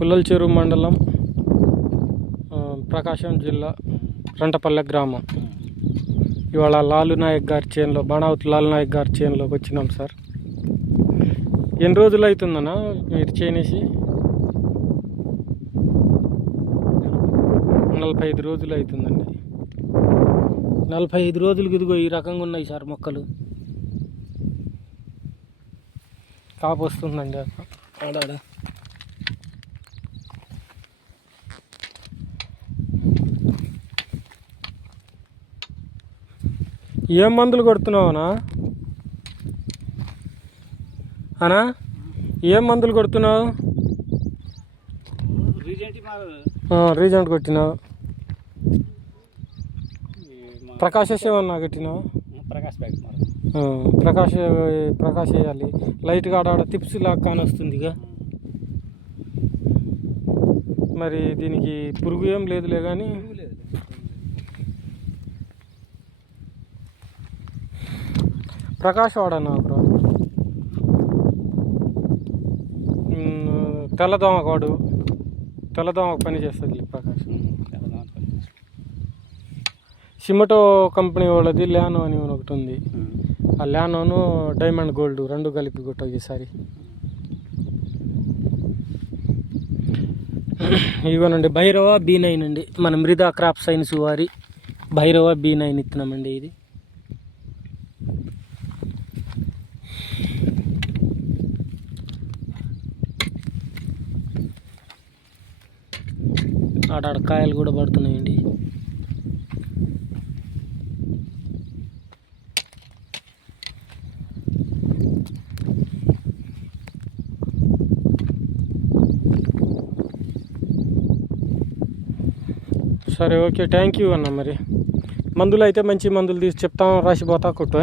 పుల్లల చెరువు మండలం, ప్రకాశం జిల్లా, రంటపల్లె గ్రామం. ఇవాళ లాలు నాయక్ గారి చేనులో, బాణావతి లాలు నాయక్ గారి చేనులోకి వచ్చినాం సార్. ఎన్ని రోజులు అవుతుందన్నా మీరు చేనేసి? 45 రోజులు అవుతుందండి. 45 రోజులకి ఇదిగో ఈ రకంగా ఉన్నాయి సార్ మొక్కలు. కాపు వస్తుందండి ఆడాడ. ఏం మందులు కొడుతున్నావునా అనా? ఏం మందులు కొడుతున్నావు? రీజెంట్ కొట్టినావు. ప్రకాశ్ ఏమన్నా కొట్టినావు? ప్రకాశ్ వేయాలి. లైట్గా ఆడ టిప్స్ లాగా కాని వస్తుందిగా. మరి దీనికి పురుగు ఏం లేదులే కానీ ప్రకాశ్ వాడన్నా బ్రో. తెల్లదోమకు పని చేస్తుంది ప్రకాశ్. సిమటో కంపెనీ వాళ్ళది ల్యానో అని ఒకటి ఉంది. ఆ ల్యానోను డైమండ్ గోల్డ్ 2 కలిపి కొట్టావు ఈసారి. ఇవ్వనండి భైరవ B9 అండి. మన మృదా క్రాప్ సైన్స్ వారి భైరవ B9 ఇస్తున్నామండి. ఇది ఆడాడ కాయలు కూడా పడుతున్నాయండి. సరే ఓకే, థ్యాంక్ యూ అన్న. మరి మందులు అయితే మంచి మందులు తీసి చెప్తాం, రాసిపోతా కొట్టు.